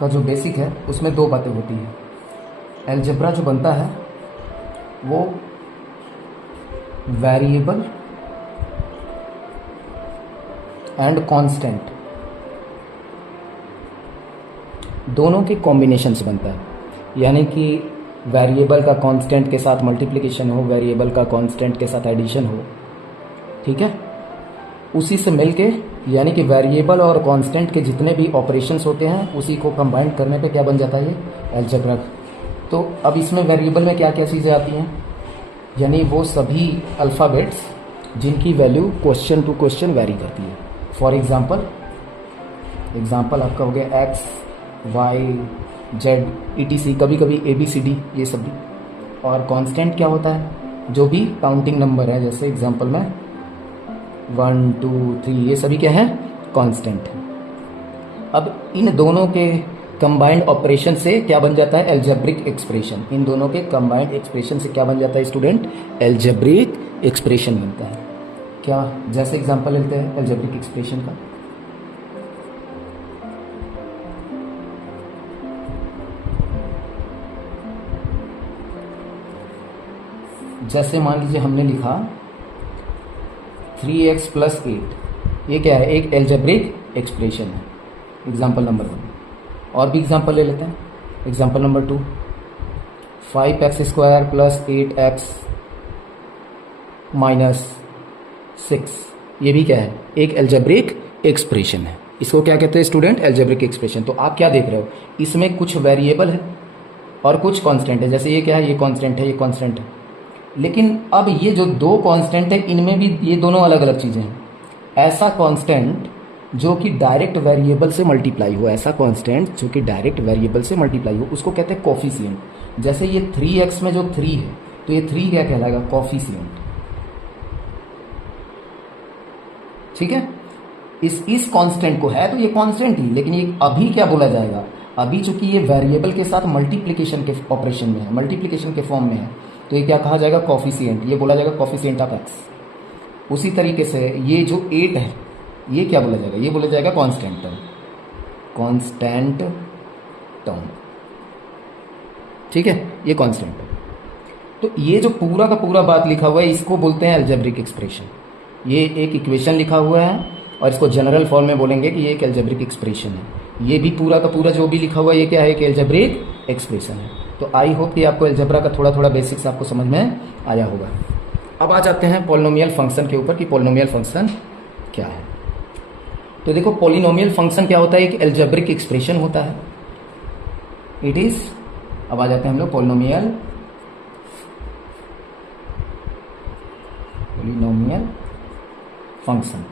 का जो बेसिक है उसमें दो बातें होती हैं। अलजेब्रा जो बनता है वो वेरिएबल एंड कांस्टेंट दोनों के कॉम्बिनेशन से बनता है। यानी कि वेरिएबल का कांस्टेंट के साथ मल्टीप्लिकेशन हो, वेरिएबल का कांस्टेंट के साथ एडिशन हो, ठीक है, उसी से मिलके यानी कि वेरिएबल और कांस्टेंट के जितने भी ऑपरेशंस होते हैं उसी को कंबाइन करने पे क्या बन जाता है, ये अलजेब्रा। तो अब इसमें वेरिएबल में क्या क्या चीज़ें आती हैं, यानी वो सभी अल्फ़ाबेट्स जिनकी value question to question vary करती है। फॉर एग्जांपल आपका हो गया एक्स, वाई, जेड, ETC, कभी कभी ABCD, ये सब भी। और कांस्टेंट क्या होता है, जो भी काउंटिंग नंबर है, जैसे एग्जांपल में 1 2 3, ये सभी क्या है, कांस्टेंट है। अब इन दोनों के कंबाइंड ऑपरेशन से क्या बन जाता है, अलजेब्रिक एक्सप्रेशन। इन दोनों के कंबाइंड एक्सप्रेशन से क्या बन जाता है स्टूडेंट, अलजेब्रिक एक्सप्रेशन बनता है। क्या, जैसे एग्जांपल लेते हैं अलजेब्रिक एक्सप्रेशन का। जैसे मान लीजिए हमने लिखा 3x + 8, ये क्या है, एक अलजेब्रिक एक्सप्रेशन है, एग्जांपल नंबर 1। और भी एग्जांपल ले लेते हैं, एग्जांपल नंबर 2, 5x² + 8x - 6, ये भी क्या है, एक अलजेब्रिक एक्सप्रेशन है। इसको क्या कहते हैं स्टूडेंट, अलजेब्रिक एक्सप्रेशन। तो आप क्या देख रहे हो, इसमें कुछ वेरिएबल है और कुछ कांस्टेंट है। जैसे ये क्या है, ये कांस्टेंट है, ये कांस्टेंट है। लेकिन अब ये जो दो कांस्टेंट है इनमें भी ये दोनों अलग अलग चीज़ें हैं। ऐसा कांस्टेंट जो कि डायरेक्ट वेरिएबल से मल्टीप्लाई हो, ऐसा कांस्टेंट जो कि डायरेक्ट वेरिएबल से मल्टीप्लाई हो, उसको कहते हैं कोफिशिएंट। जैसे ये 3x में जो 3 है, तो ये 3 क्या कहलाएगा, कोफिशिएंट। ठीक है, इस कांस्टेंट को है तो ये कांस्टेंट ही, लेकिन ये अभी क्या बोला जाएगा, अभी चूंकि ये वेरिएबल के साथ मल्टीप्लिकेशन के ऑपरेशन में है, मल्टीप्लिकेशन के फॉर्म में है, तो ये क्या कहा जाएगा, कोफिशिएंट। ये बोला जाएगा कोफिशिएंट ऑफ x। उसी तरीके से ये जो 8 है, ये क्या बोला जाएगा, ये बोला जाएगा कांस्टेंट टर्म, कांस्टेंट टर्म। ठीक है, ये कांस्टेंट टर्म। तो ये जो पूरा का पूरा बात लिखा हुआ है इसको बोलते हैं अलजेब्रिक एक्सप्रेशन। ये एक इक्वेशन लिखा हुआ है और इसको जनरल फॉर्म में बोलेंगे कि ये एक अलजेब्रिक एक्सप्रेशन है। ये भी पूरा का पूरा जो भी लिखा हुआ है ये क्या है, एक अलजेब्रिक एक्सप्रेशन है। तो आई होप कि आपको अलजेब्रा का थोड़ा थोड़ा बेसिक्स आपको समझ में आया होगा। अब आ जाते हैं पॉलिनोमियल फंक्शन के ऊपर कि पॉलिनोमियल फंक्शन क्या है। तो देखो, पॉलिनोमियल फंक्शन क्या होता है, एक अलजेब्रिक एक्सप्रेशन होता है, इट इज। अब आ जाते हैं हम लोग polynomial function.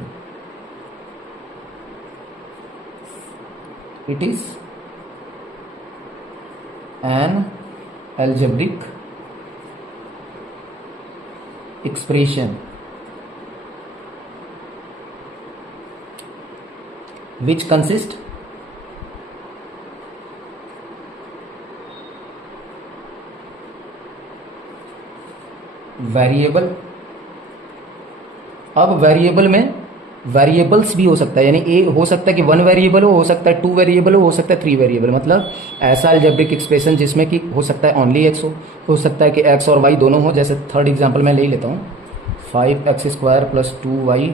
It is an algebraic expression which consists variable. अब वेरिएबल में वेरिएबल्स भी हो सकता है, यानी ए हो सकता है कि 1 वेरिएबल हो सकता है 2 वेरिएबल हो सकता है 3 वेरिएबल। मतलब ऐसा अलजेब्रिक एक्सप्रेशन जिसमें कि हो सकता है ओनली x हो सकता है कि x और y दोनों हो। जैसे थर्ड एग्जांपल मैं ले ही लेता हूँ, 5x² + 2y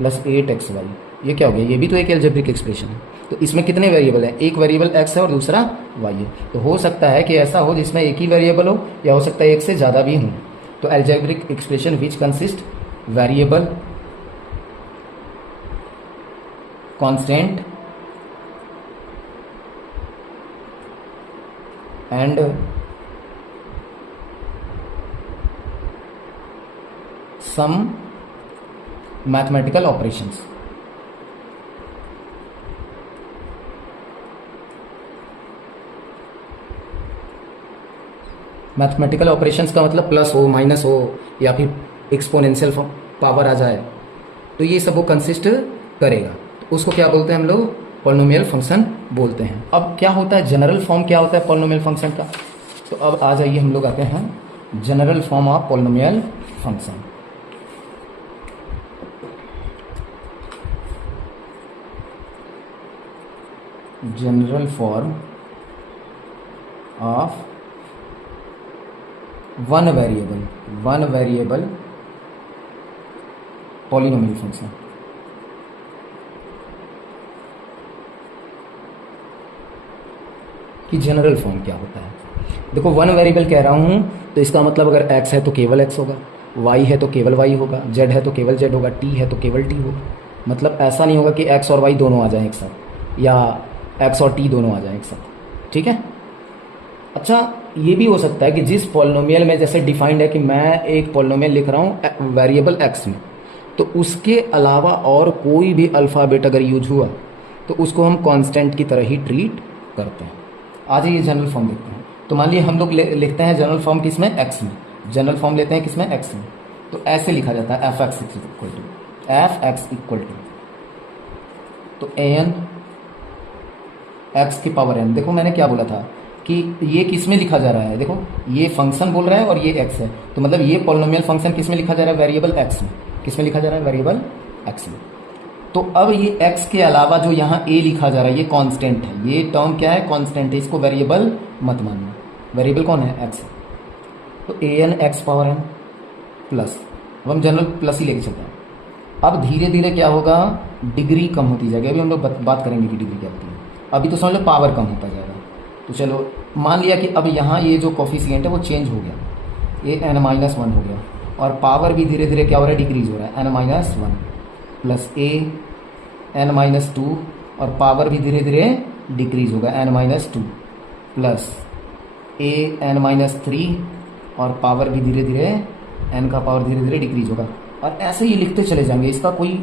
+ 8xy, ये क्या हो गया, ये भी तो एक अलजेब्रिक एक्सप्रेशन है। तो इसमें कितने वेरिएबल है, एक वेरिएबल x है और दूसरा y है। तो हो सकता है कि ऐसा हो जिसमें एक ही वेरिएबल हो, या हो सकता है एक से ज़्यादा भी हो। तो algebraic expression which consist variable, constant and some mathematical operations। Mathematical operations का मतलब प्लस हो, माइनस हो, या फिर एक्सपोनेंशियल पावर आ जाए, तो ये सब वो कंसिस्ट करेगा। उसको क्या बोलते हैं हम लोग, पॉलिनोमियल फंक्शन बोलते हैं। अब क्या होता है, जनरल फॉर्म क्या होता है पॉलिनोमियल फंक्शन का। तो अब आ जाइए हम लोग आते हैं general form of polynomial function. General form of one variable polynomial function. कि जनरल फॉर्म क्या होता है। देखो वन वेरिएबल कह रहा हूं तो इसका मतलब अगर x है तो केवल x होगा, y है तो केवल y होगा, z है तो केवल z होगा, t है तो केवल t होगा। मतलब ऐसा नहीं होगा कि x और y दोनों आ जाएं एक साथ, या x और t दोनों आ जाएं एक साथ। ठीक है। अच्छा ये भी हो सकता है कि जिस पॉलिनोमियल में जैसे डिफाइंड है कि मैं एक पॉलिनोमियल लिख रहा हूँ वेरिएबल x में, तो उसके अलावा और कोई भी अल्फ़ाबेट अगर यूज हुआ तो उसको हम कांस्टेंट की तरह ही ट्रीट करते हैं। आ जाइए जनरल फॉर्म देखते हैं। तो मान लिए हम लोग लिखते हैं जनरल फॉर्म किसमें, x में। जनरल फॉर्म लेते हैं किसमें, x में। तो ऐसे लिखा जाता है एफ एक्स इक्वल टू तो an x की पावर n। देखो मैंने क्या बोला था कि ये किस में लिखा जा रहा है, देखो ये फंक्शन बोल रहा है और ये x है, तो मतलब ये पॉलिनोमियल फंक्शन किस में लिखा जा रहा है, वेरिएबल x में। किस में लिखा जा रहा है, वेरिएबल x में। तो अब ये x के अलावा जो यहाँ a लिखा जा रहा है ये कांस्टेंट है, ये टर्म क्या है, कांस्टेंट है, इसको वेरिएबल मत मानना। वेरिएबल कौन है, x। तो an x power n plus, अब हम जनरल प्लस ही लेके चलते हैं। अब धीरे धीरे क्या होगा, डिग्री कम होती जाएगी। अभी हम लोग बात करेंगे कि डिग्री क्या होती है। अभी तो समझ लो पावर कम होता जाएगा। तो चलो मान लिया कि अब यहाँ ये जो कोफिशिएंट है वो चेंज हो गया, ये n-1 हो गया, और पावर भी धीरे धीरे क्या हो रहा है, डिक्रीज हो रहा है, n-1 प्लस a n-2, और पावर भी धीरे धीरे डिक्रीज होगा, n-2 प्लस a n-3, और पावर भी धीरे धीरे n का पावर धीरे धीरे डिक्रीज होगा। और ऐसे ही लिखते चले जाएंगे, इसका कोई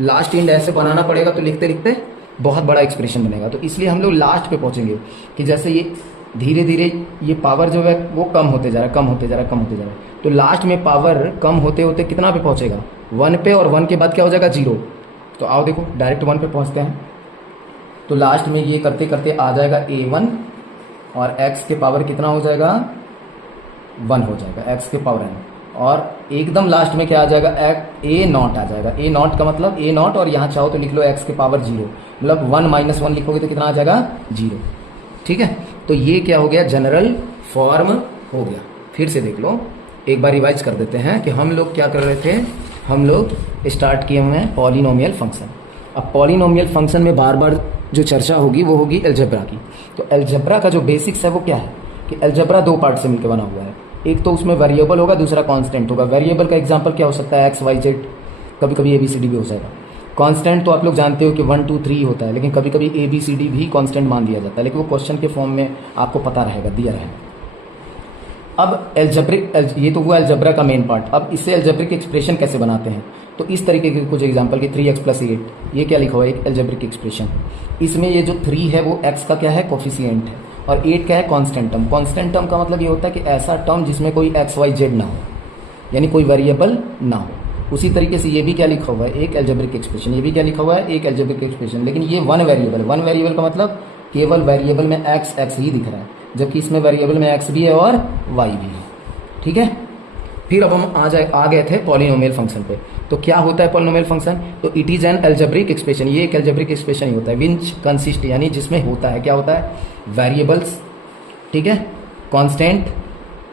लास्ट एंड ऐसे बनाना पड़ेगा तो लिखते लिखते बहुत बड़ा एक्सप्रेशन बनेगा। तो इसलिए हम लोग लास्ट पे पहुंचेंगे कि जैसे ये धीरे धीरे ये पावर जो है वो कम होते जा रहा है। तो लास्ट में पावर कम होते होते कितना पे पहुंचेगा, 1 पे, और 1 के बाद क्या हो जाएगा, 0। तो आओ देखो डायरेक्ट 1 पे पहुंचते हैं। तो लास्ट में ये करते करते आ जाएगा a1, और x के पावर कितना हो जाएगा, 1 हो जाएगा, x के पावर n। और एकदम लास्ट में क्या आ जाएगा, a0 आ जाएगा। a0 का मतलब a0, और यहाँ चाहो तो लिख लो x के पावर 0, मतलब 1 - 1 लिखोगे तो कितना आ जाएगा, 0। ठीक है। तो ये क्या हो गया, जनरल फॉर्म हो गया। फिर से देख लो, एक बार रिवाइज कर देते हैं कि हम लोग क्या कर रहे थे। हम लोग स्टार्ट किए हुए हैं पॉलिनोमियल फंक्शन। अब पॉलिनोमियल फंक्शन में बार बार जो चर्चा होगी वो होगी अलजेब्रा की। तो अलजेब्रा का जो बेसिक्स है वो क्या है कि अलजेब्रा 2 पार्ट से मिलकर बना हुआ है। एक तो उसमें वेरिएबल होगा, दूसरा कांस्टेंट होगा। वेरिएबल का एग्जांपल क्या हो सकता है, एक्स वाई जेड, कभी कभी ABCD भी हो जाएगा। कांस्टेंट तो आप लोग जानते हो कि 1 2 3 होता है, लेकिन कभी कभी ABCD भी कांस्टेंट मान दिया जाता है, लेकिन वो क्वेश्चन के फॉर्म में आपको पता रहेगा, दिया रहेगा। अब एल्जेब्रिक, ये तो हुआ अलजेब्रा का मेन पार्ट। अब इससे एल्जेब्रिक एक्सप्रेशन कैसे बनाते हैं, तो इस तरीके के कुछ एग्जांपल कि 3x + 8, ये क्या लिखा हुआ है, एक एल्जेब्रिक एक्सप्रेशन। इसमें ये जो 3 है वो x का क्या है, कोफिशिएंट है, और 8 क्या है, कांस्टेंट टर्म। कांस्टेंट टर्म का मतलब ये होता है कि ऐसा टर्म जिसमें कोई x y z ना हो, यानी कोई वेरिएबल ना हो। उसी तरीके से ये भी क्या लिखा हुआ है, एक एल्जेब्रिक एक्सप्रेशन। ये भी क्या लिखा हुआ है, एक एल्जेब्रिक एक्सप्रेशन, लेकिन ये वन वेरिएबल का मतलब केवल वेरिएबल में x ही दिख रहा है, जबकि इसमें वेरिएबल में x भी है और y भी है। ठीक है। फिर अब हम आ गए थे पॉलिनोमियल फंक्शन पे। तो क्या होता है पॉलिनोमियल फंक्शन, तो it is an algebraic expression. ये एक एल्जेब्रिक एक्सप्रेशन ही होता है, विच कंसिस्ट, यानी जिसमें होता है, क्या होता है, वेरिएबल्स, ठीक है, constant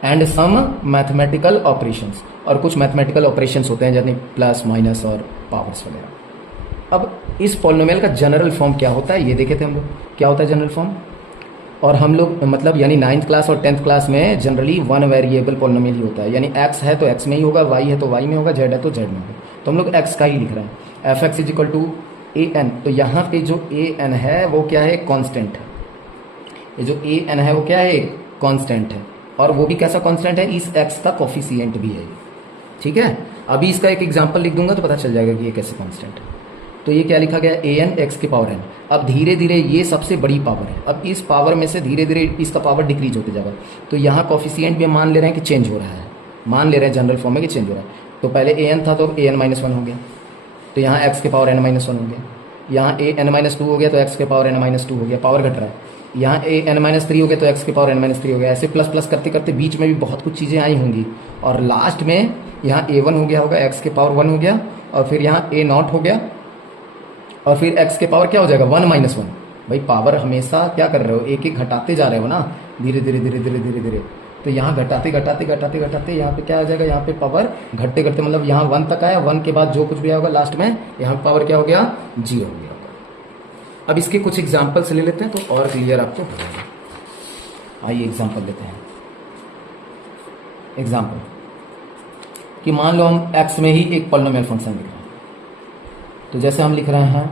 and some mathematical operations, और कुछ मैथमेटिकल ऑपरेशंस होते हैं जैसे प्लस माइनस और पावर्स वगैरह। अब इस पॉलिनोमियल का जनरल फॉर्म क्या होता है ये देखे थे हम लोग, क्या होता है जनरल फॉर्म। और हम लोग मतलब यानी 9th क्लास और 10th क्लास में जनरली 1 वेरिएबल पॉलिनोमियल ही होता है, यानी x है तो x में ही होगा, y है तो y में होगा, z है तो z में होगा। तो हम लोग x का ही लिख रहे हैं, f(x = an। तो यहाँ पे जो an है वो क्या है, कांस्टेंट है। ये जो an है वो क्या है, कांस्टेंट है, और वो भी कैसा कांस्टेंट है, इस x का कोफिशिएंट भी है। ठीक है। अभी इसका एक एग्जाम्पल लिख दूंगा तो पता चल जाएगा कि ये कैसे कांस्टेंट है। तो ये क्या लिखा गया, an x की पावर n। अब धीरे धीरे ये सबसे बड़ी पावर है, अब इस पावर में से धीरे धीरे इसका पावर डिक्रीज होते जाएगा। तो यहाँ कोफिशिएंट भी मान ले रहे हैं कि चेंज हो रहा है, मान ले रहे हैं जनरल फॉर्म में कि चेंज हो रहा है। तो पहले an था तो an-1 हो गया, तो यहाँ x के पावर n-1 हो गया। यहाँ an-2 हो गया तो x के पावर n-2 हो गया, पावर घट रहा है। यहाँ an-3 हो गया तो x के पावर n-3 हो गया। ऐसे प्लस प्लस करते करते बीच में भी बहुत कुछ चीज़ें आई होंगी, और लास्ट में यहाँ a1 हो गया होगा, x के पावर 1 हो गया, और फिर यहाँ a0 हो गया, और फिर x के पावर क्या हो जाएगा, 1 - 1, भाई पावर हमेशा क्या कर रहे हो, एक एक घटाते जा रहे हो ना, धीरे धीरे धीरे धीरे धीरे धीरे। तो यहाँ घटाते घटाते घटाते घटाते यहाँ पे क्या आ जाएगा, यहाँ पे पावर घटते घटते मतलब यहाँ 1 तक आया, 1 के बाद जो कुछ भी आएगा लास्ट में यहाँ पावर क्या हो गया, 0 हो गया। अब इसके कुछ एग्जाम्पल्स ले लेते हैं तो और क्लियर आपको हो जाएगा। आइए एग्जाम्पल लेते हैं। एग्जाम्पल कि मान लो हम x में ही एक पॉलिनोमियल फंक्शन लिख रहे हैं, तो जैसे हम लिख रहे हैं,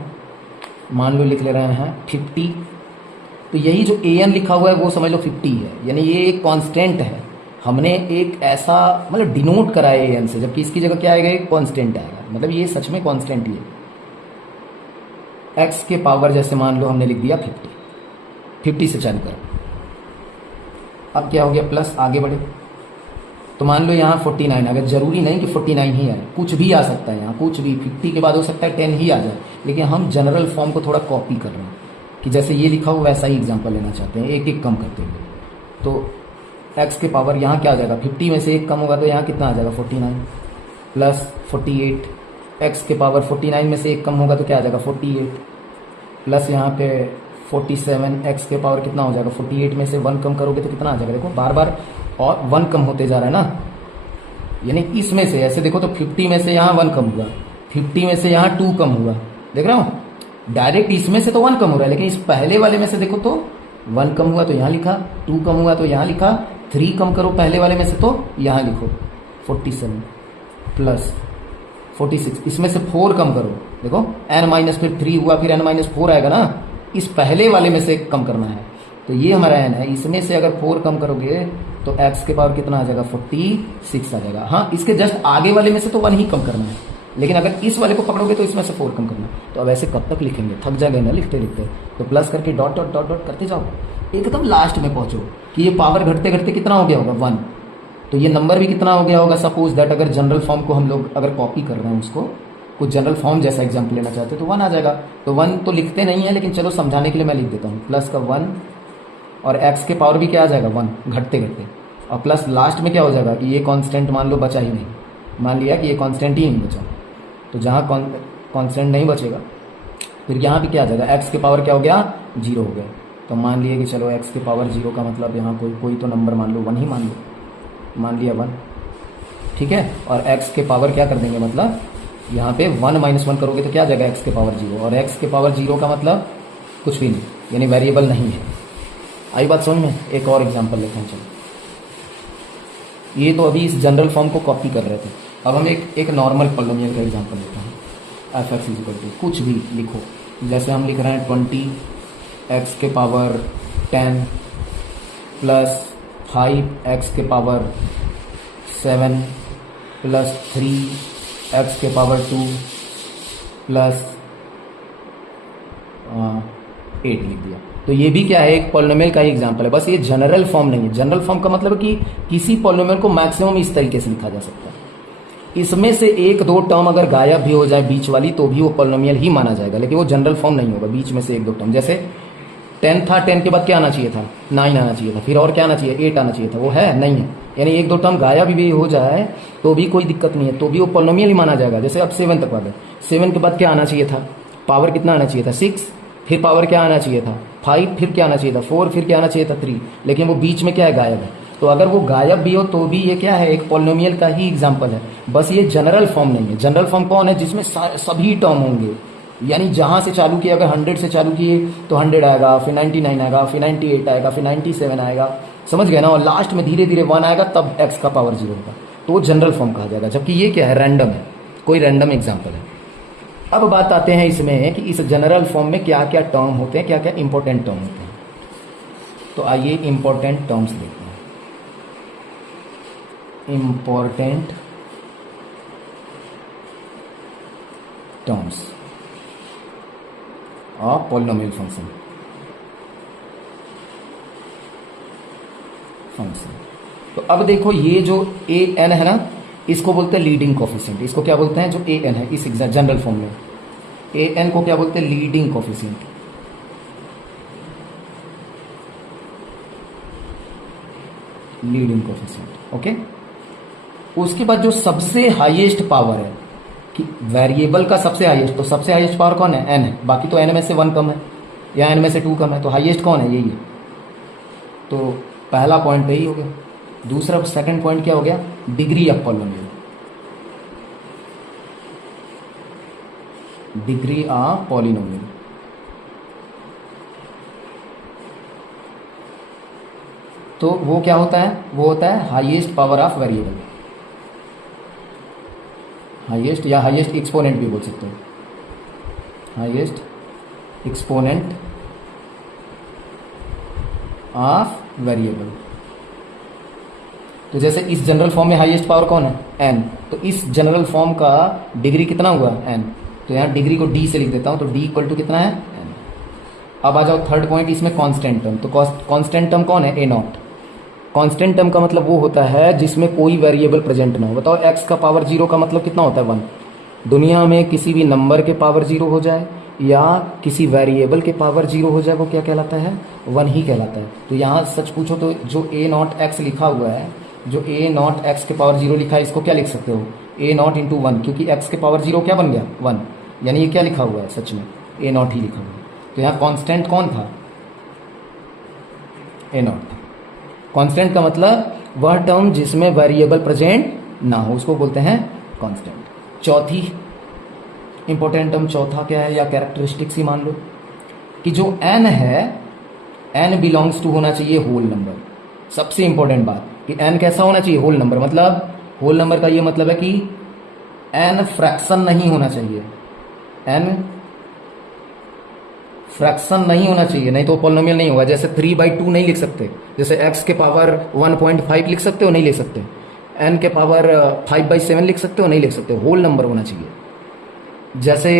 मान लो लिख ले रहे हैं 50, तो यही जो an लिखा हुआ है वो समझ लो 50 है, यानी ये एक कांस्टेंट है। हमने एक ऐसा मतलब डिनोट करा है an से, जबकि इसकी जगह क्या आएगा, एक कांस्टेंट आएगा, मतलब ये सच में कांस्टेंट ही है। x के पावर जैसे मान लो हमने लिख दिया 50 से चालू करो। अब क्या हो गया, प्लस आगे बढ़े तो मान लो यहाँ 49, अगर जरूरी नहीं कि 49 ही आए, कुछ भी आ सकता है यहाँ, कुछ भी 50 के बाद हो सकता है 10 ही आ जाए, लेकिन हम जनरल फॉर्म को थोड़ा कॉपी कर रहे हैं कि जैसे ये लिखा हो वैसा ही एग्जांपल लेना चाहते हैं, एक एक कम करते हुए। तो x के पावर यहाँ क्या आ जाएगा, 50 में से एक कम होगा तो यहाँ कितना आ जाएगा 49 प्लस 48, x के पावर 49 में से एक कम होगा तो क्या आ जाएगा 48 प्लस यहाँ पे 47, x के पावर कितना हो जाएगा 48 में से 1 कम करोगे तो कितना आ जाएगा, देखो बार बार और 1 कम होते जा रहा है ना, यानी इसमें से ऐसे देखो तो 50 में से यहाँ 1 कम हुआ, 50 में से यहाँ 2 कम हुआ, देख रहा हूँ डायरेक्ट इसमें से तो 1 कम हो रहा है, लेकिन इस पहले वाले में से देखो तो 1 कम हुआ तो यहाँ लिखा, 2 कम हुआ तो यहाँ लिखा, 3 कम करो पहले वाले में से तो यहाँ लिखो 47 प्लस 46, इसमें से 4 कम करो, देखो n माइनस फिर 3 हुआ, फिर n माइनस 4 आएगा ना, इस पहले वाले में से कम करना है, तो ये हमारा n है, इसमें से अगर 4 कम करोगे तो x के पावर कितना आ जाएगा 46 आ जाएगा। हाँ, इसके जस्ट आगे वाले में से तो 1 ही कम करना है, लेकिन अगर इस वाले को पकड़ोगे तो इसमें से 4 कम करना है। तो अब ऐसे कब तक लिखेंगे, थक जाएंगे ना लिखते लिखते, तो प्लस करके डॉट डॉट डॉट डॉट करते जाओ, एकदम लास्ट में पहुंचो कि ये पावर घटते घटते कितना हो गया होगा 1, तो ये नंबर भी कितना हो गया होगा, सपोज दैट अगर जनरल फॉर्म को हम लोग अगर कॉपी कर रहे हैं, उसको कुछ जनरल फॉर्म जैसा एग्जाम्पल लेना चाहते हैं तो 1 आ जाएगा। तो 1 तो लिखते नहीं है, लेकिन चलो समझाने के लिए मैं लिख देता हूँ, प्लस का 1 और x के पावर भी क्या आ जाएगा 1 घटते घटते, और प्लस लास्ट में क्या हो जाएगा कि ये कांस्टेंट मान लो बचा ही नहीं, मान लिया कि ये कांस्टेंट ही नहीं बचा, तो जहाँ कांस्टेंट नहीं बचेगा फिर यहाँ भी क्या आ जाएगा, x के पावर क्या हो गया 0 हो गया। तो मान लिए कि चलो x के पावर 0 का मतलब यहाँ कोई तो नंबर मान लो 1 ही मान लिया 1, ठीक है, और x के पावर क्या कर देंगे, मतलब यहाँ पे 1 माइनस 1 करोगे तो क्या आ जाएगा x के पावर 0, और x के पावर 0 का मतलब कुछ भी नहीं, यानी वेरिएबल नहीं है। आई बात समझ में। एक और एग्जांपल लेते हैं, चलो ये तो अभी इस जनरल फॉर्म को कॉपी कर रहे थे, अब हम एक नॉर्मल पॉलिनोमियल का एग्जांपल लेते हैं। एफ एक्स इक्वल टू कुछ भी लिखो, जैसे हम लिख रहे हैं 20 x के पावर 10 प्लस 5 x के पावर 7 प्लस 3 x के पावर 2 प्लस 8 लिख दिया। तो ये भी क्या है, एक पॉलिनोमियल का ही एग्जांपल है, बस ये जनरल फॉर्म नहीं है। जनरल फॉर्म का मतलब कि किसी पॉलिनोमियल को मैक्सिमम इस तरीके से लिखा जा सकता है, इसमें से एक दो टर्म अगर गायब भी हो जाए बीच वाली तो भी वो पॉलिनोमियल ही माना जाएगा, लेकिन वो जनरल फॉर्म नहीं होगा। बीच में से एक दो टर्म, जैसे 10 था, 10 के बाद क्या आना चाहिए था, 9 आना चाहिए था, फिर और क्या आना चाहिए, 8 आना चाहिए था, वो है नहीं है, यानी एक दो टर्म गायब भी हो जाए तो भी कोई दिक्कत नहीं है, तो भी वो पॉलिनोमियल ही माना जाएगा। जैसे अब 7 तक आ गए, 7 के बाद क्या आना चाहिए था, पावर कितना आना चाहिए था 6, फिर पावर क्या आना चाहिए था 5, फिर क्या आना चाहिए था 4, फिर क्या आना चाहिए था 3, लेकिन वो बीच में क्या है, गायब है। तो अगर वो गायब भी हो तो भी ये क्या है, एक पॉलिनोमियल का ही एग्जांपल है, बस ये जनरल फॉर्म नहीं है। जनरल फॉर्म कौन है, जिसमें सभी टर्म होंगे, यानी जहां से चालू किया, अगर 100 से चालू किए तो 100 आएगा, फिर 99 आएगा, फिर 98 आएगा, फिर 97 आएगा, समझ गए ना, और लास्ट में धीरे धीरे 1 आएगा, तब x का पावर 0 होगा, तो वो जनरल फॉर्म कहा जाएगा। जबकि ये क्या है, रैंडम है, कोई रैंडम एग्जाम्पल है। अब बात आते हैं इसमें कि इस जनरल फॉर्म में क्या क्या टर्म होते हैं, क्या क्या इंपॉर्टेंट टर्म होते हैं। तो आइए इंपॉर्टेंट टर्म्स देखते हैं। Important terms of polynomial function. तो अब देखो, ये जो ए एन है ना, इसको बोलते हैं लीडिंग कोफिशिएंट। इसको क्या बोलते हैं, जो ए एन है इस जनरल फॉर्म में, ए एन को क्या बोलते हैं, leading coefficient. Leading coefficient, okay. उसके बाद जो सबसे हाईएस्ट पावर है कि वेरिएबल का सबसे हाईएस्ट, तो सबसे हाईएस्ट पावर कौन है, एन है, बाकी तो एन में से 1 कम है, या n में से 2 कम है, तो हाईएस्ट कौन है, यही है। तो पहला पॉइंट यही हो गया। दूसरा सेकंड पॉइंट क्या हो गया, degree of polynomial, degree of polynomial. तो वो क्या होता है, वो होता है highest power of variable, highest या हाईएस्ट एक्सपोनेंट भी बोल सकते हो, हाईएस्ट एक्सपोनेंट ऑफ वेरिएबल। तो जैसे इस जनरल फॉर्म में हाईएस्ट पावर कौन है, n, तो इस जनरल फॉर्म का डिग्री कितना हुआ, n, तो यहाँ डिग्री को d से लिख देता हूं, तो d इक्वल टू कितना है, n। अब आ जाओ थर्ड पॉइंट, इसमें कांस्टेंट टर्म। तो कांस्टेंट टर्म कौन है, a0। कांस्टेंट टर्म का मतलब वो होता है जिसमें कोई वेरिएबल प्रेजेंट ना हो। बताओ x का पावर 0 का मतलब कितना होता है, 1। दुनिया में किसी भी नंबर के पावर 0 हो जाए या किसी वेरिएबल के पावर 0 हो जाए, वो क्या कहलाता है, 1 ही कहलाता है। तो यहाँ सच पूछो तो जो a0x लिखा हुआ है, जो a0x के पावर 0 लिखा है, इसको क्या लिख सकते हो, a0 इंटू 1, क्योंकि x के पावर 0 क्या बन गया, 1, यानी ये क्या लिखा हुआ है, सच में a0 ही लिखा हुआ है। तो यहाँ कांस्टेंट कौन था, a0। कांस्टेंट का मतलब वह टर्म जिसमें वेरिएबल प्रेजेंट ना हो, उसको बोलते हैं कांस्टेंट। चौथी इंपॉर्टेंट टर्म, चौथा क्या है, या कैरेक्टरिस्टिक्स ही मान लो कि जो n है, n बिलोंग्स टू होना चाहिए होल नंबर। सबसे इंपॉर्टेंट बात कि n कैसा होना चाहिए, होल नंबर। मतलब होल नंबर का ये मतलब है कि n फ्रैक्शन नहीं होना चाहिए, n फ्रैक्शन नहीं होना चाहिए, नहीं तो पॉलिनोमियल नहीं होगा। जैसे 3/2 नहीं लिख सकते, जैसे x के पावर 1.5 लिख सकते हो, नहीं लिख सकते। n के पावर 5/7 लिख सकते हो, नहीं लिख सकते। होल नंबर होना चाहिए। जैसे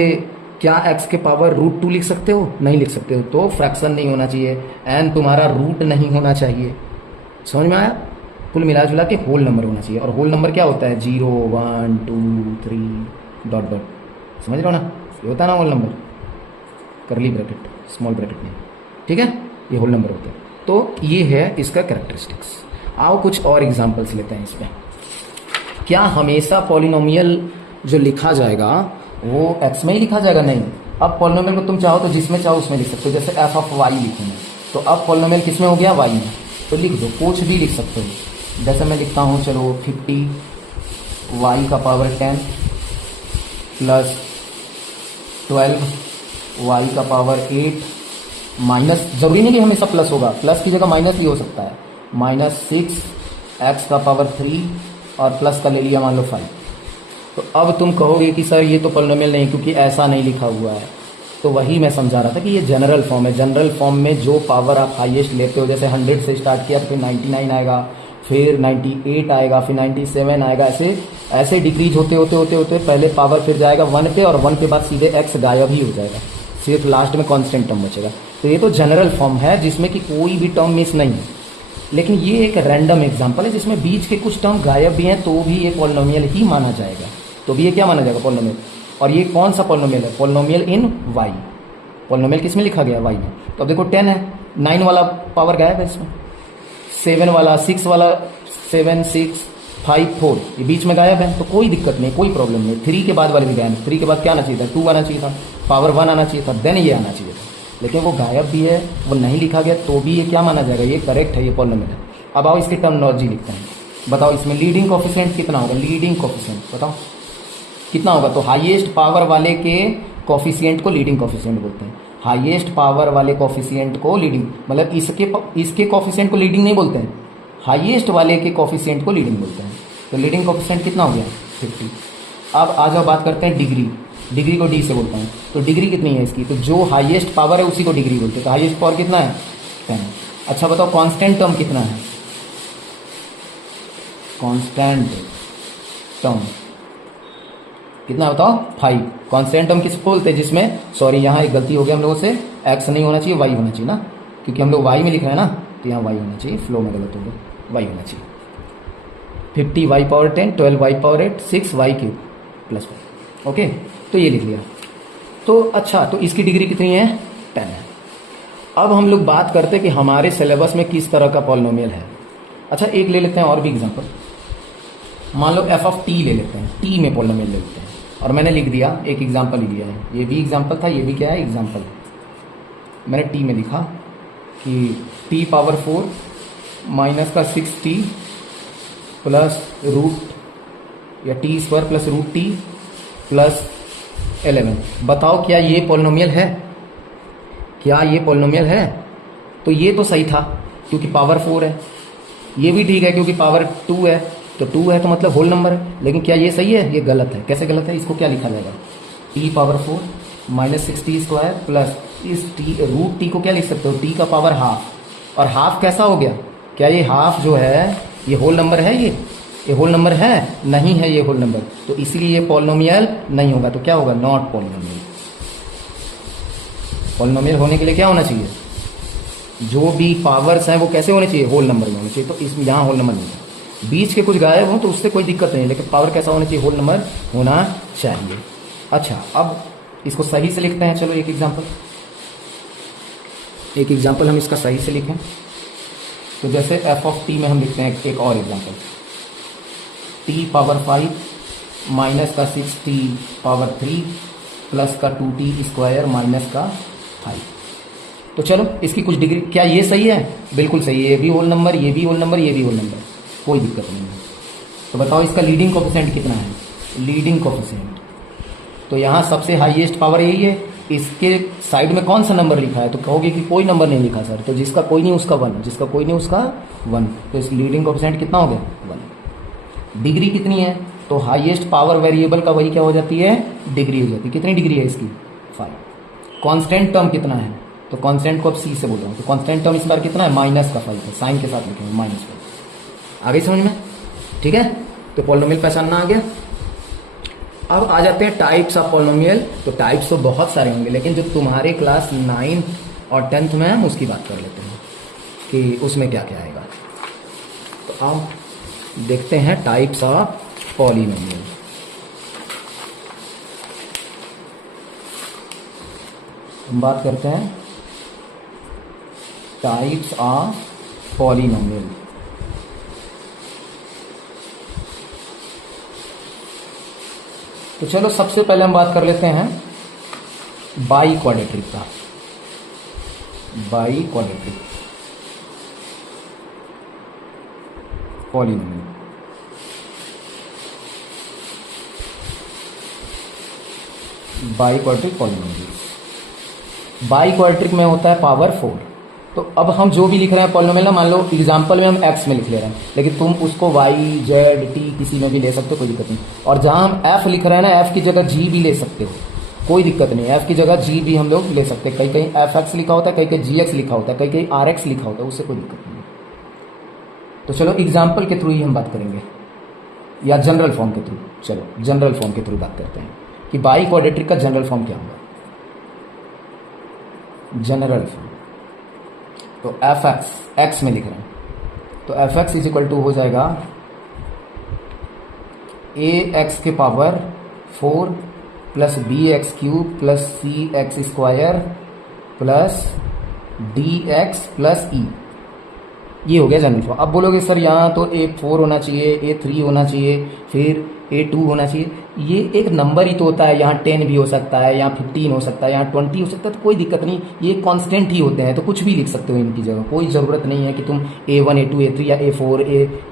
क्या x के पावर √2 लिख सकते हो, नहीं लिख सकते हो, तो फ्रैक्शन नहीं होना चाहिए। n तुम्हारा रूट नहीं होना चाहिए। समझ में आया, कुल मिला जुला के होल नंबर होना चाहिए। और होल नंबर क्या होता है, 0 1 2 3 डॉट डॉट, समझ रहे हो ना, ये होता है ना whole number, curly bracket small bracket में, ठीक है, ये होल नंबर होता है। तो ये है इसका कैरेक्टरिस्टिक्स। आओ कुछ और एग्जांपल्स लेते हैं इसमें। क्या हमेशा पॉलिनोमियल जो लिखा जाएगा वो x में ही लिखा जाएगा, नहीं। अब पॉलिनोमियल को तुम चाहो तो जिसमें चाहो उसमें लिख सकते हो। जैसे f ऑफ y लिखूँ मैं, तो अब पॉलिनोमियल किसमें हो गया, y में, तो लिख दो, कुछ भी लिख सकते हो। जैसे मैं लिखता हूँ, चलो 50 y का पावर 10 प्लस 12 y का पावर 8 माइनस, जरूरी नहीं कि हमेशा प्लस होगा, प्लस की जगह माइनस भी हो सकता है, माइनस 6 x का पावर 3 और प्लस का ले लिया मान लो 5। तो अब तुम कहोगे कि सर ये तो पॉलिनोमियल नहीं, क्योंकि ऐसा नहीं लिखा हुआ है। तो वही मैं समझा रहा था कि ये जनरल फॉर्म है। जनरल फॉर्म में जो पावर आप हाईएस्ट लेते हो, जैसे 100 से स्टार्ट किया, फिर 99 आएगा, फिर 98 आएगा, फिर 97 आएगा, ऐसे डिक्रीज होते होते होते होते पहले पावर फिर जाएगा 1 पे, और 1 के बाद सीधे x गायब ही हो जाएगा, सिर्फ लास्ट में कांस्टेंट टर्म बचेगा। तो ये तो जनरल फॉर्म है जिसमें कि कोई भी टर्म मिस नहीं है। लेकिन ये एक रैंडम एग्जांपल है जिसमें बीच के कुछ टर्म गायब भी हैं, तो भी ये पॉलिनोमियल ही माना जाएगा। तो भी ये क्या माना जाएगा, पॉलिनोमियल। और ये कौन सा पॉलिनोमियल है, पॉलिनोमियल इन y। पॉलिनोमियल किस में लिखा गया, y में। तो अब देखो 10 है, 9 वाला पावर गायब है इसमें, 7 वाला, 6 वाला, 7 6 5 4 ये बीच में गायब है, तो कोई दिक्कत नहीं, कोई प्रॉब्लम नहीं। 3 के बाद वाले भी गायब है, 3 के बाद क्या आना चाहिए था, 2 आना चाहिए था, पावर 1 आना चाहिए था, देन ये आना चाहिए था, लेकिन वो गायब भी है, वो नहीं लिखा गया, तो भी ये क्या माना जाएगा, ये करेक्ट है, ये पॉलिनोमियल है। अब आओ इसकी टर्मिनोलॉजी लिखते हैं। बताओ इसमें लीडिंग कोफिशिएंट कितना होगा, लीडिंग कोफिशिएंट बताओ कितना होगा। तो हाईएस्ट पावर वाले के कोफिशिएंट को लीडिंग कोफिशिएंट बोलते हैं। हाईएस्ट पावर वाले कोफिशिएंट को लीडिंग, मतलब इसके कोफिशिएंट को लीडिंग नहीं बोलते हैं, हाईएस्ट वाले के कोफिशिएंट को लीडिंग बोलते हैं। तो लीडिंग कोफिशिएंट कितना हो गया, 50। अब आ जाओ बात करते हैं डिग्री। डिग्री को डी से बोलते हैं, तो डिग्री कितनी है इसकी, तो जो हाईएस्ट पावर है उसी को डिग्री बोलते हैं। तो हाईएस्ट पावर कितना है, 10। अच्छा बताओ कांस्टेंट टर्म कितना है, कांस्टेंट टर्म कितना बताओ, 5। कांस्टेंट टर्म किसको बोलते हैं, जिसमें, सॉरी यहाँ एक गलती हो गया हम लोगों से, x नहीं होना चाहिए, y होना चाहिए ना, क्योंकि हम लोग y में लिख रहे हैं ना, तो यहाँ y होना चाहिए, फ्लो में गलत हो गया, y होना चाहिए। 50 y power 10, 12 y power 8, 6 y cube plus 1। Okay, तो ये लिख लिया। तो अच्छा, तो इसकी डिग्री कितनी है, 10 है। अब हम लोग बात करते हैं कि हमारे सिलेबस में किस तरह का पॉलिनोमियल है। अच्छा एक ले लेते हैं और भी एग्जाम्पल, मान लो f ऑफ t ले लेते हैं, t में पॉलिनोमियल ले लेते हैं, और मैंने लिख दिया, एक एग्जाम्पल ही लिया है, ये भी एग्जाम्पल था, ये भी क्या है, एग्जाम्पल है। मैंने टी में लिखा कि टी पावर 4 माइनस का 6t प्लस रूट या t square plus root t plus 11। बताओ क्या ये पॉलिनोमियल है? क्या ये पॉलिनोमियल है? तो ये तो सही था क्योंकि पावर 4 है, ये भी ठीक है क्योंकि पावर 2 है, तो 2 है तो मतलब होल नंबर है। लेकिन क्या ये सही है? ये गलत है। कैसे गलत है? इसको क्या लिखा जाएगा? T power 4 minus 6t square plus इस टी रूट टी को क्या लिख सकते हो? टी का पावर हाफ। और हाफ कैसा हो गया? क्या ये हाफ जो है ये होल नंबर है? ये होल नंबर है? नहीं है ये होल नंबर, तो इसीलिए ये पॉलिनोमियल नहीं होगा। तो क्या होगा? Not polynomial. पॉलिनोमियल होने के लिए क्या होना चाहिए? जो भी पावर्स हैं वो कैसे होने चाहिए? होल नंबर में होने चाहिए। तो इस यहाँ होल नंबर नहीं है, बीच के कुछ गायब हो तो उससे कोई दिक्कत नहीं है, लेकिन पावर कैसा होना चाहिए? होल नंबर होना चाहिए। अच्छा, अब इसको सही से लिखते हैं। चलो एक एग्जाम्पल हम इसका सही से लिखें। तो जैसे एफ ऑफ टी में हम लिखते हैं एक और एग्जाम्पल, टी पावर 5 माइनस का 6t पावर 3 प्लस का 2t स्क्वायर माइनस का 5। तो चलो इसकी कुछ डिग्री, क्या ये सही है? बिल्कुल सही है। ये भी होल नंबर, ये भी होल नंबर, ये भी होल नंबर, कोई दिक्कत नहीं है। तो बताओ इसका लीडिंग कोफिशिएंट कितना है? लीडिंग कोफिशिएंट तो यहाँ सबसे हाईएस्ट पावर यही है। इसके साइड में कौन सा नंबर लिखा है? तो कहोगे कि कोई नंबर नहीं लिखा सर। तो जिसका कोई नहीं उसका 1, जिसका कोई नहीं उसका 1। तो इस लीडिंग कोफिशिएंट कितना हो गया? 1। डिग्री कितनी है? तो हाईएस्ट पावर वेरिएबल का वही क्या हो जाती है? डिग्री हो जाती है। कितनी डिग्री है इसकी? 5। कांस्टेंट टर्म कितना है? तो कांस्टेंट को अब सी से बोल रहा हूँ, तो कांस्टेंट टर्म इस बार कितना है? माइनस का 5 है। साइन के साथ लिखेंगे -5। आ गई समझ में? ठीक है, तो पॉलिनोमियल पहचानना आ गया। अब आ जाते हैं टाइप्स ऑफ पॉलिनोमियल। तो टाइप्स तो बहुत सारे होंगे, लेकिन जो तुम्हारे क्लास 9 और 10th में हम उसकी बात कर लेते हैं कि उसमें क्या क्या आएगा। तो अब देखते हैं टाइप्स ऑफ पॉलिनोमियल। हम बात करते हैं टाइप्स ऑफ पॉलिनोमियल। तो चलो सबसे पहले हम बात कर लेते हैं बाई क्वाड्रेटिक का। By quadratic polynomial. By quadratic polynomial, by quadratic में होता है पावर 4। तो अब हम जो भी लिख रहे हैं पॉलिनोमियल ना, मान लो एग्जांपल में हम x में लिख ले रहे हैं, लेकिन तुम उसको y, z, t किसी में भी ले सकते हो, कोई दिक्कत नहीं। और जहां हम f लिख रहे हैं ना, f की जगह g भी ले सकते हो, कोई दिक्कत नहीं। f की जगह g भी हम लोग ले सकते हैं। कहीं कहीं fx लिखा होता है, कहीं कहीं gx लिखा होता है, कहीं कहीं rx लिखा होता है, उससे कोई दिक्कत नहीं। तो चलो एग्जाम्पल के थ्रू ही हम बात करेंगे, या जनरल फॉर्म के थ्रू। चलो जनरल फॉर्म के थ्रू बात करते हैं कि बाई क्वाड्रेटिक का जनरल फॉर्म क्या होगा। जनरल फॉर्म तो एफ एक्स में लिख रहे हैं, तो f x is equal to हो जाएगा ए एक्स के power 4 plus b x cube plus c x square plus d x plus e. ये हो गया जनरल फॉर्म। अब बोलोगे सर यहाँ तो A4 होना चाहिए, A3 होना चाहिए, फिर A2 होना चाहिए। ये एक नंबर ही तो होता है, यहाँ 10 भी हो सकता है, यहाँ 15 हो सकता है, यहाँ 20 हो सकता है, तो कोई दिक्कत नहीं। ये कांस्टेंट ही होते हैं, तो कुछ भी लिख सकते हो इनकी जगह। कोई ज़रूरत नहीं है कि तुम A1 A2 A3 या A4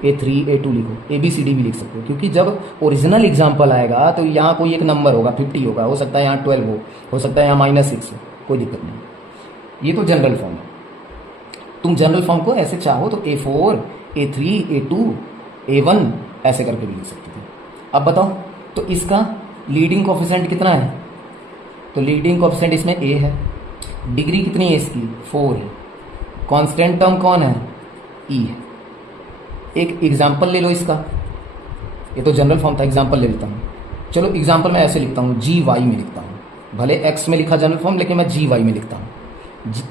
A3 A2 लिखो, ABCD भी लिख सकते हो, क्योंकि जब ओरिजिनल एग्जाम्पल आएगा तो यहाँ कोई एक नंबर होगा, 50 होगा, हो सकता है यहाँ 12 हो सकता है यहाँ -6 हो, कोई दिक्कत नहीं। ये तो जनरल फॉर्म है। तुम जनरल फॉर्म को ऐसे चाहो तो A4 A3 A2 A1 ऐसे करके भी लिख सकते थे। अब बताओ तो इसका लीडिंग कोफिशिएंट कितना है? तो लीडिंग कोफिशिएंट इसमें A है। डिग्री कितनी है इसकी? 4 है। कांस्टेंट टर्म कौन है? E है। एक एग्जाम्पल ले लो इसका, ये तो जनरल फॉर्म था, एग्जाम्पल ले लेता हूँ। चलो एग्जाम्पल मैं ऐसे लिखता हूँ, GY में लिखता हूँ। भले X में लिखा जनरल फॉर्म, लेकिन मैं GY में लिखता हूँ।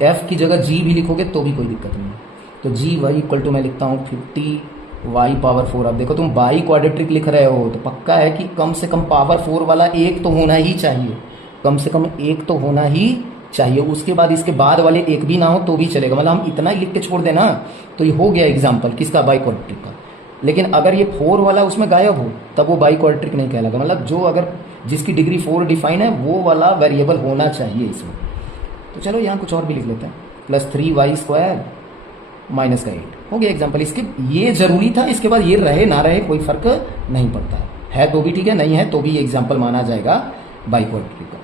F की जगह G भी लिखोगे तो भी कोई दिक्कत नहीं है। तो GY इक्वल टू मैं लिखता हूँ 50y पावर 4। अब देखो तुम बाई क्वाड्रेटिक लिख रहे हो तो पक्का है कि कम से कम पावर 4 वाला एक तो होना ही चाहिए, कम से कम एक तो होना ही चाहिए। उसके बाद इसके बाद वाले एक भी ना हो तो भी चलेगा, मतलब हम इतना ही लिख के छोड़ देना तो ये हो गया एग्जाम्पल किसका? बाई क्वाड्रेटिक का। लेकिन अगर ये 4 वाला उसमें गायब हो तब वो बाई क्वाड्रेटिक नहीं कहलाएगा। मतलब जो अगर जिसकी डिग्री 4 डिफाइन है वो वाला वेरिएबल होना चाहिए इसमें। तो चलो यहाँ कुछ और भी लिख लेते हैं, +3y² माइनस का 8 हो गया एग्जाम्पल। इसके ये जरूरी था, इसके बाद ये रहे ना रहे कोई फर्क नहीं पड़ता है तो भी ठीक है, नहीं है तो भी ये एग्जाम्पल माना जाएगा बाइक्वाड्रिक का।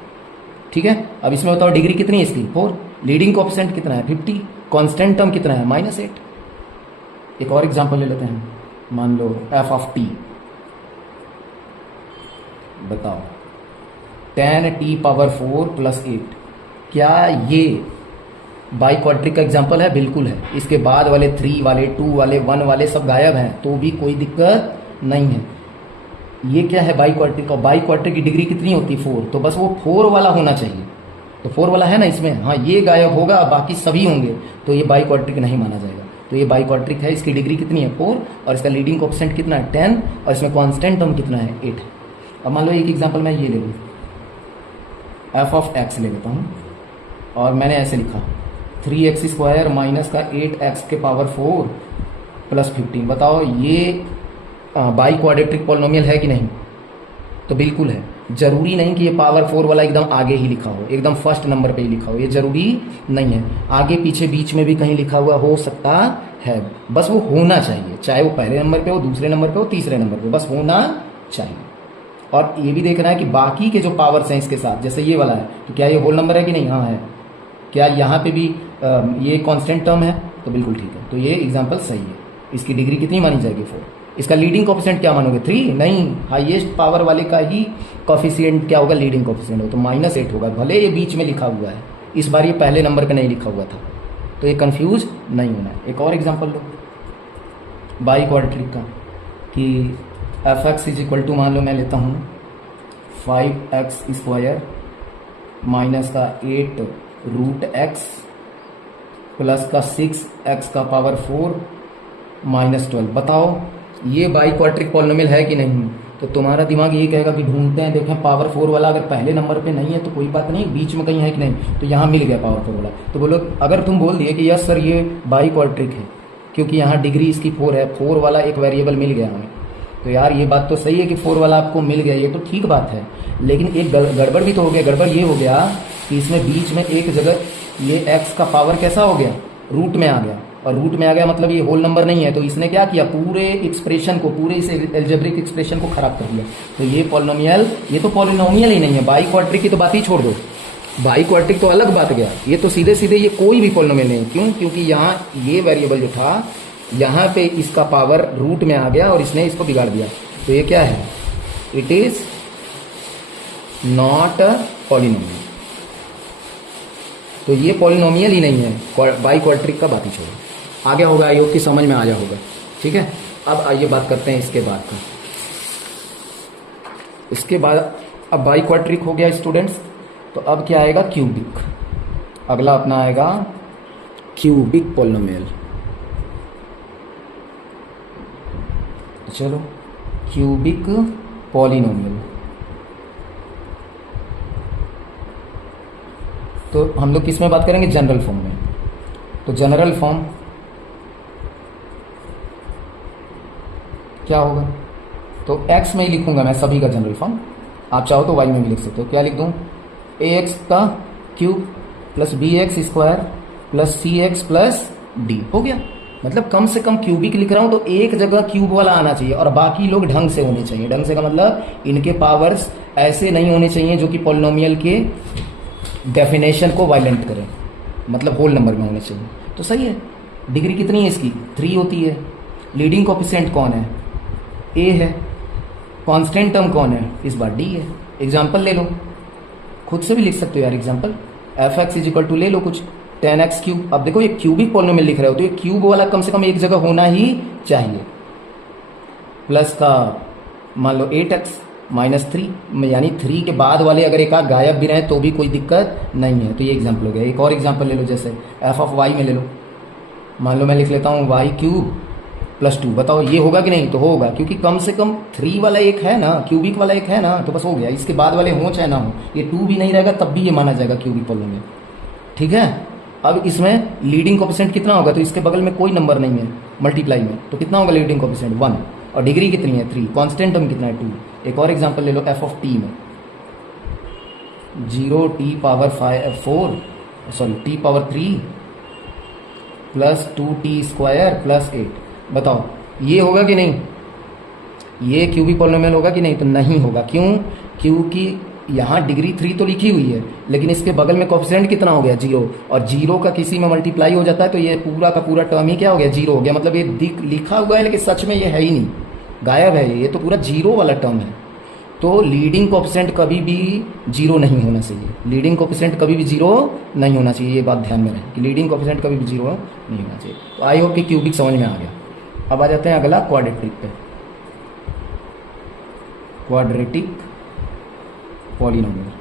ठीक है, अब इसमें बताओ डिग्री कितनी है इसकी 4, लीडिंग कोएफिशिएंट कितना है 50, कांस्टेंट टर्म कितना है -8। एक और एग्जाम्पल ले लेते हैं, मान लो f(t), बताओ 10t⁴ + 8, क्या ये बाइक्वाड्रिक का एग्जाम्पल है? बिल्कुल है। इसके बाद वाले 3 वाले 2 वाले 1 वाले सब गायब हैं तो भी कोई दिक्कत नहीं है। ये क्या है बाइक्वाड्रिक का, बाइक्वाड्रिक की डिग्री कितनी होती है 4, तो बस वो 4 वाला होना चाहिए। तो 4 वाला है ना इसमें, हाँ ये गायब होगा बाकी सभी होंगे तो ये बाइक्वाड्रिक नहीं माना जाएगा। तो ये बाइक्वाड्रिक है, इसकी डिग्री कितनी है 4 और इसका लीडिंग कोएफिशिएंट कितना है 10 और इसमें कांस्टेंट टर्म कितना है 8। अब मान लो एक एग्जांपल मैं ये ले लूँ, f(x) ले लेता हूँ और मैंने ऐसे लिखा 3x² माइनस का 8x⁴ + 15। बताओ ये बाइक्वाड्रेटिक पॉलिनोमियल है कि नहीं? तो बिल्कुल है। जरूरी नहीं कि ये पावर 4 वाला एकदम आगे ही लिखा हो, एकदम फर्स्ट नंबर पे ही लिखा हो, ये जरूरी नहीं है। आगे पीछे बीच में भी कहीं लिखा हुआ हो सकता है, बस वो होना चाहिए, चाहे वो पहले नंबर पे हो, दूसरे नंबर पे हो, तीसरे नंबर पे, बस होना चाहिए। और ये भी देखना है कि बाकी के जो पावर्स हैं इसके साथ, जैसे ये वाला है तो क्या ये होल नंबर है कि नहीं? हाँ है। क्या यहाँ पे भी ये कांस्टेंट टर्म है? तो बिल्कुल ठीक है, तो ये एग्जांपल सही है। इसकी डिग्री कितनी मानी जाएगी 4। इसका लीडिंग कोएफिशिएंट क्या मानोगे 3? नहीं, हाईएस्ट पावर वाले का ही कोएफिशिएंट क्या होगा? लीडिंग कोएफिशिएंट हो तो -8 होगा, भले ये बीच में लिखा हुआ है, इस बार ये पहले नंबर का नहीं लिखा हुआ था, तो ये कंफ्यूज नहीं होना है। एक और एग्जाम्पल लो बाइक्वाड्रिक का कि f(x) मान लो मैं लेता हूँ 5x² माइनस का 8√x प्लस का 6x⁴ माइनस 12। बताओ ये बाइक्वाड्रिक पॉलिनोमियल है कि नहीं? तो तुम्हारा दिमाग ये कहेगा कि ढूंढते हैं, देखें पावर 4 वाला अगर पहले नंबर पे नहीं है तो कोई बात नहीं, बीच में कहीं है कि नहीं, तो यहाँ मिल गया पावर 4 वाला। तो बोलो, अगर तुम बोल दिए कि यस सर ये बाइक्वाड्रिक है क्योंकि यहाँ डिग्री इसकी 4 है, 4 वाला एक वेरिएबल मिल गया हमें, तो यार ये बात तो सही है कि 4 वाला आपको मिल गया, ये तो ठीक बात है। लेकिन एक गड़बड़ भी तो हो गया। गड़बड़ ये हो गया कि इसमें बीच में एक जगह ये x का पावर कैसा हो गया? रूट में आ गया, और रूट में आ गया मतलब ये होल नंबर नहीं है, तो इसने क्या किया? पूरे एक्सप्रेशन को, पूरे इस एल्जेब्रिक एक्सप्रेशन को खराब कर दिया। तो ये पॉलिनोमियल, ये तो पॉलिनोमियल ही नहीं है। बाइक्वाड्रिक की तो बात ही छोड़ दो, बाइक्वाड्रिक तो अलग बात गया, ये तो सीधे सीधे ये कोई भी पॉलिनोमियल नहीं। क्यों? क्योंकि यहाँ ये वेरिएबल जो था यहाँ पे इसका पावर रूट में आ गया और इसने इसको बिगाड़ दिया। तो ये क्या है? It is not a polynomial. तो ये पॉलिनोमियल ही नहीं है, बाइक्वाड्रिक का बात ही छोड़ो। आ गया होगा, आई होप की समझ में आ गया होगा। ठीक है, अब आइए बात करते हैं इसके बाद का। इसके बाद अब बाइक्वाड्रिक हो गया स्टूडेंट्स, तो अब क्या आएगा? क्यूबिक। अगला अपना आएगा क्यूबिक पॉलिनोमियल। चलो क्यूबिक पॉलिनोमियल, तो हम लोग किस में बात करेंगे? जनरल फॉर्म में। तो जनरल फॉर्म क्या होगा? तो x में ही लिखूंगा मैं सभी का जनरल फॉर्म, आप चाहो तो y में भी लिख सकते हो। क्या लिख दूं? ax का cube plus bx² plus cx plus d हो गया। मतलब कम से कम क्यूबिक लिख रहा हूं तो एक जगह क्यूब वाला आना चाहिए और बाकी लोग ढंग से होने चाहिए। ढंग से का मतलब इनके पावर्स ऐसे नहीं होने चाहिए जो कि पॉलिनोमियल के डेफिनेशन को वायलेंट करें, मतलब होल नंबर में होने चाहिए। तो सही है। डिग्री कितनी है इसकी? 3 होती है। लीडिंग कोएफिशिएंट कौन है? a है। कांस्टेंट टर्म कौन है? इस बार d है। एग्जाम्पल ले लो, खुद से भी लिख सकते हो यार एग्जाम्पल। f(x) ले लो कुछ 10x³। अब देखो ये क्यूबिक पॉलिनोमियल लिख रहे हो तो ये क्यूब वाला कम से कम एक जगह होना ही चाहिए। प्लस का मान लो 8x माइनस 3, यानी 3 के बाद वाले अगर एक आध गायब भी रहे तो भी कोई दिक्कत नहीं है। तो ये एग्जाम्पल हो गया। एक और एग्जाम्पल ले लो, जैसे f(y) में ले लो। मान लो मैं लिख लेता हूँ y³ प्लस 2। बताओ ये होगा कि नहीं? तो होगा, क्योंकि कम से कम 3 वाला एक है ना, क्यूबिक वाला एक है ना, तो बस हो गया। इसके बाद वाले हो चाहे ना हो, ये 2 भी नहीं रहेगा तब भी ये माना जाएगा क्यूबिक पॉलिनोमियल। ठीक है। अब इसमें लीडिंग कोएफिशिएंट कितना होगा? तो इसके बगल में कोई नंबर नहीं है मल्टीप्लाई में, तो कितना होगा लीडिंग कोएफिशिएंट? 1। और डिग्री कितनी है? 3। कांस्टेंट टर्म कितना है? 2। एक और एग्जांपल ले लो f(t) में 0t⁴ sorry T power 3 plus 2t square plus 8। बताओ ये होगा कि नहीं? ये क्यूबिक पॉलिनोमियल होगा कि नहीं? तो नहीं होगा। क्यों? क्योंकि यहाँ डिग्री 3 तो लिखी हुई है, लेकिन इसके बगल में कोफिशिएंट कितना हो गया? 0। और 0 का किसी में मल्टीप्लाई हो जाता है तो ये पूरा का पूरा टर्म ही क्या हो गया? 0 हो गया। मतलब ये लिखा हुआ है लेकिन सच में ये है ही नहीं, गायब है। ये तो पूरा 0 वाला टर्म है। तो लीडिंग कोफिशिएंट कभी भी 0 नहीं होना चाहिए। लीडिंग कोफिशिएंट कभी भी 0 नहीं होना चाहिए। ये बात ध्यान में रहे कि लीडिंग कोफिशिएंट कभी भी 0 नहीं होना चाहिए। तो आई होप कि क्यूबिक समझ में आ गया। अब आ जाते हैं अगला क्वाड्रेटिक पे। Quadratic polynomial.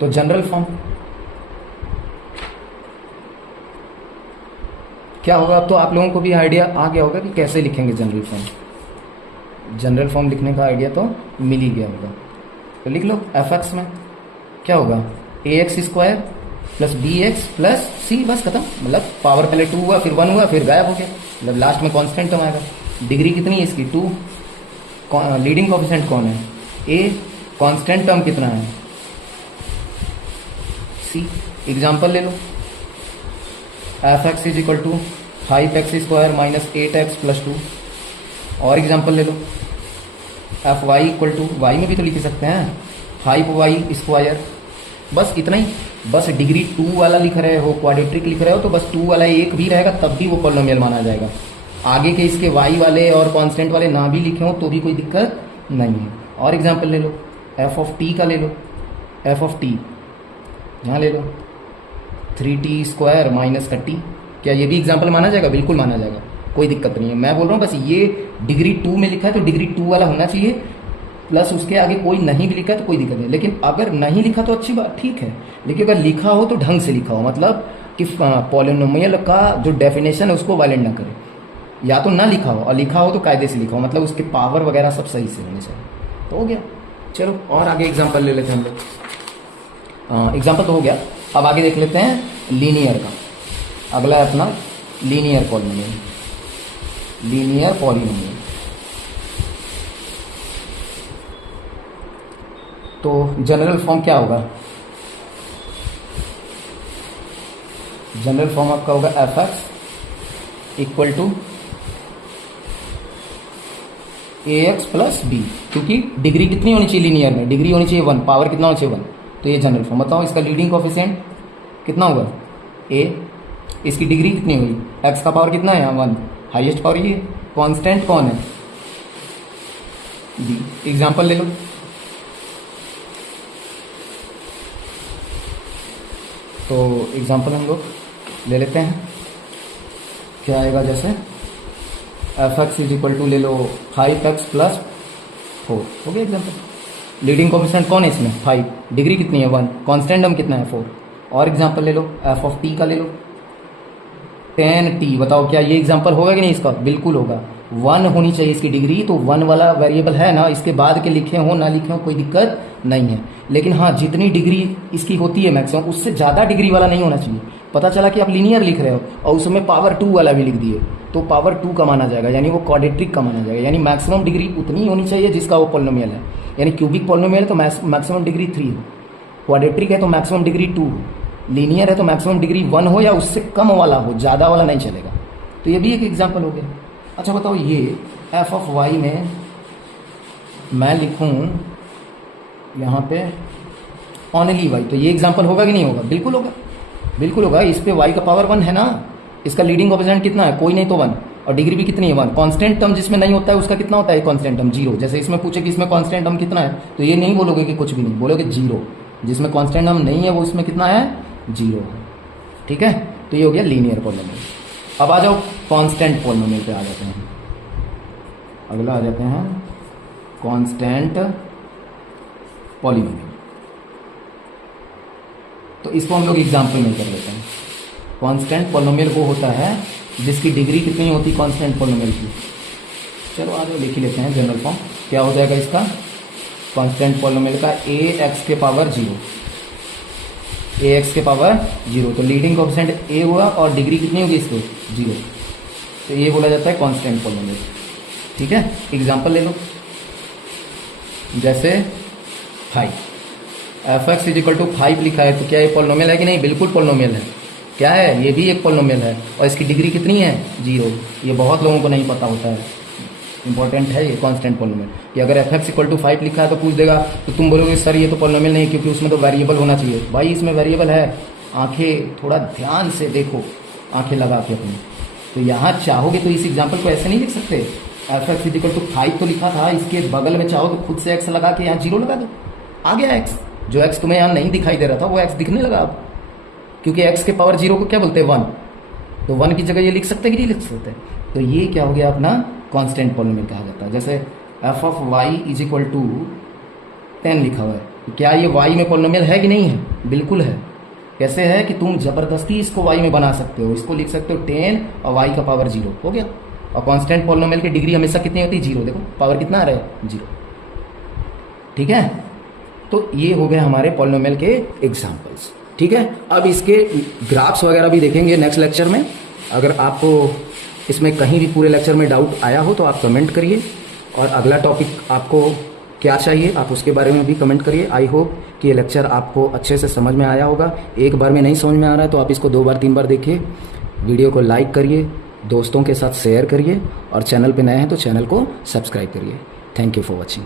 तो जनरल फॉर्म क्या होगा? अब तो आप लोगों को भी आइडिया आ गया होगा कि कैसे लिखेंगे जनरल फॉर्म। जनरल फॉर्म लिखने का आइडिया तो मिल ही गया होगा। तो लिख लो एफ एक्स में क्या होगा? A x square plus b x plus c, बस खत्म। मतलब पावर पहले 2 हुआ, फिर 1 हुआ, फिर गायब हो गया। मतलब लास्ट में कांस्टेंट टर्म आएगा। डिग्री कितनी है इसकी? 2। लीडिंग कोफिशिएंट कौन है? ए। कांस्टेंट टर्म कितना है? सी। एग्जाम्पल ले लो। F x is equal to 5x square minus 8x plus 2। और एग्जाम्पल ले लो। F y equal to, y में भी तो लिख सकते हैं, 5y स्क्वायर। बस इतना ही। बस डिग्री 2 वाला लिख रहे हो, क्वाड्रेटिक लिख रहे हो, तो बस 2 वाला एक भी रहेगा तब भी वो पॉलिनोमियल माना जाएगा। आगे के इसके y वाले और कांस्टेंट वाले ना भी लिखे हो तो भी कोई दिक्कत नहीं है। और एग्जाम्पल ले लो, एफ ऑफ टी का ले लो। एफ ऑफ टी यहाँ ले लो 3t स्क्वायर माइनस का टी। क्या ये भी एग्जाम्पल माना जाएगा? बिल्कुल माना जाएगा, कोई दिक्कत नहीं है। मैं बोल रहा हूँ बस ये डिग्री 2 में लिखा है तो डिग्री 2 वाला होना चाहिए, प्लस उसके आगे कोई नहीं भी लिखा है तो कोई दिक्कत नहीं। लेकिन अगर नहीं लिखा तो अच्छी बात, ठीक है। लेकिन अगर लिखा हो तो ढंग से लिखा हो, मतलब कि पॉलिनोमियल का जो डेफिनेशन है उसको वायलेट ना करे। या तो ना लिखा हो, और लिखा हो तो कायदे से लिखा हो, मतलब उसके पावर वगैरह सब सही से होने चाहिए। तो हो गया। चलो और आगे एग्जाम्पल ले लेते हैं हम लोग। एग्जाम्पल तो हो गया। अब आगे देख लेते हैं लीनियर का। अगला है अपना लीनियर पॉलिनोमियल। लीनियर पॉलिनोमियल तो जनरल फॉर्म क्या होगा? जनरल फॉर्म आपका होगा f x equal to a x plus b, क्योंकि डिग्री कितनी होनी चाहिए लीनियर में? डिग्री होनी चाहिए 1, पावर कितना होना चाहिए? 1। तो ये जनरल फॉर्म। बताओ इसका लीडिंग कोफिशिएंट कितना होगा? ए। इसकी डिग्री कितनी हुई? एक्स का पावर कितना है यहाँ? 1। हाईएस्ट पावर ये। कांस्टेंट कौन है? बी। एग्जाम्पल ले लो। तो एग्जाम्पल हम लोग ले लेते हैं। क्या आएगा? जैसे f x is equal to ले लो 5x प्लस 4। हो गया एग्जाम्पल। लीडिंग कोफिशिएंट कौन है इसमें? 5। डिग्री कितनी है? 1। कांस्टेंट टर्म कितना है? 4। और एग्जाम्पल ले लो, एफ ऑफ टी का ले लो 10t। बताओ क्या ये एग्जाम्पल होगा कि नहीं इसका? बिल्कुल होगा। 1 होनी चाहिए इसकी डिग्री, तो 1 वाला वेरिएबल है ना, इसके बाद के लिखे हो ना लिखे हो कोई दिक्कत नहीं है। लेकिन हाँ, जितनी डिग्री इसकी होती है मैक्सिमम, उससे ज़्यादा डिग्री वाला नहीं होना चाहिए। पता चला कि आप लीनियर लिख रहे हो और उसमें पावर 2 वाला भी लिख दिए, तो पावर 2 का माना जाएगा, यानी वो क्वाड्रेटिक का माना जाएगा। यानी मैक्सिमम डिग्री उतनी होनी चाहिए जिसका वो पॉलिनोमियल है। यानी क्यूबिक पॉलिनोमियल है तो मैक्सिमम डिग्री 3 हो, क्वाड्रेटिक है तो मैक्सिमम डिग्री 2 हो, लीनियर है तो मैक्सिमम डिग्री 1 हो या उससे कम वाला हो, ज़्यादा वाला नहीं चलेगा। तो ये भी एक एग्जाम्पल हो गया। अच्छा बताओ, ये एफ ऑफ वाई में मैं लिखूं यहाँ पे ओनली वाई, तो ये एग्जाम्पल होगा कि नहीं होगा? बिल्कुल होगा, बिल्कुल होगा। इस पे वाई का पावर 1 है ना, इसका लीडिंग कोफिशिएंट कितना है? कोई नहीं तो 1, और डिग्री भी कितनी है? 1। कांस्टेंट टर्म जिसमें नहीं होता है उसका कितना होता है? Constant term 0। जैसे इसमें पूछे कि इसमें कांस्टेंट टर्म कितना है, तो ये नहीं बोलोगे कि कुछ भी नहीं, बोलोगे 0। जिसमें कांस्टेंट टर्म नहीं है वो उसमें कितना है? 0 है। ठीक है, तो ये हो गया लीनियर पॉलिनोमियल। अब आ जाओ कांस्टेंट पॉलिनोमियल पे आ जाते हैं। अगला आ जाते हैं कांस्टेंट पॉलिनोमियल। तो इसको हम लोग एग्जाम्पल में कर लेते हैं। कांस्टेंट पॉलिनोमियल वो होता है जिसकी डिग्री कितनी होती है कांस्टेंट पॉलिनोमियल की? चलो आ जाओ लिख ही लेते हैं जनरल फॉर्म। क्या हो जाएगा इसका? कांस्टेंट पॉलिनोमियल का ए एक्स के पावर 0, ए एक्स के पावर 0। तो लीडिंग कोफिशिएंट ए हुआ और डिग्री कितनी होगी इसको? 0। तो ये बोला जाता है कांस्टेंट पॉलिनोमियल। ठीक है, एग्जाम्पल ले लो, जैसे 5। F x is equal to 5 लिखा है, तो क्या ये पॉलिनोमियल है कि नहीं? बिल्कुल पॉलिनोमियल है। क्या है? ये भी एक पॉलिनोमियल है और इसकी डिग्री कितनी है? 0। ये बहुत लोगों को नहीं पता होता है, इंपॉर्टेंट है ये कांस्टेंट पॉलिनोमियल कि अगर एफ एक्स इक्वल टू 5 लिखा है तो पूछ देगा, तो तुम बोलोगे सर ये तो पॉलिनोमियल नहीं है क्योंकि उसमें तो वेरिएबल होना चाहिए। भाई इसमें वेरिएबल है, आंखें थोड़ा ध्यान से देखो, आंखें लगा के अपनी। तो यहाँ चाहोगे तो इस एग्जाम्पल को ऐसे नहीं लिख सकते, f x is equal to 5 तो लिखा था, इसके बगल में चाहो तो खुद से एक्स लगा के यहाँ 0 लगा दो, आ गया एक्स। जो एक्स तुम्हें यहाँ नहीं दिखाई दे रहा था वो एक्स दिखने लगा अब, क्योंकि एक्स के पावर 0 को क्या बोलते हैं? 1। तो 1 की जगह ये लिख सकते हैं कि नहीं लिख सकते? तो ये क्या हो गया अपना कांस्टेंट पॉलिनोमियल कहा जाता है। जैसे f of y is equal to 10 लिखा हुआ है, तो क्या ये वाई में पॉलिनोमियल है कि नहीं है? बिल्कुल है। कैसे है कि तुम जबरदस्ती इसको वाई में बना सकते हो, इसको लिख सकते हो 10 और वाई का पावर 0 हो गया। और कांस्टेंट पॉलिनोमियल की डिग्री हमेशा कितनी होती है? 0। देखो पावर कितना आ रहा है? 0। ठीक है, तो ये हो गए हमारे पॉलिनोमियल के एग्जाम्पल्स। ठीक है, अब इसके ग्राफ्स वगैरह भी देखेंगे नेक्स्ट लेक्चर में। अगर आपको इसमें कहीं भी पूरे लेक्चर में डाउट आया हो तो आप कमेंट करिए, और अगला टॉपिक आपको क्या चाहिए आप उसके बारे में भी कमेंट करिए। आई होप कि ये लेक्चर आपको अच्छे से समझ में आया होगा। एक बार में नहीं समझ में आ रहा है तो आप इसको 2 बार 3 बार देखिए। वीडियो को लाइक करिए, दोस्तों के साथ शेयर करिए, और चैनल पे नए हैं तो चैनल को सब्सक्राइब करिए। Thank you for watching.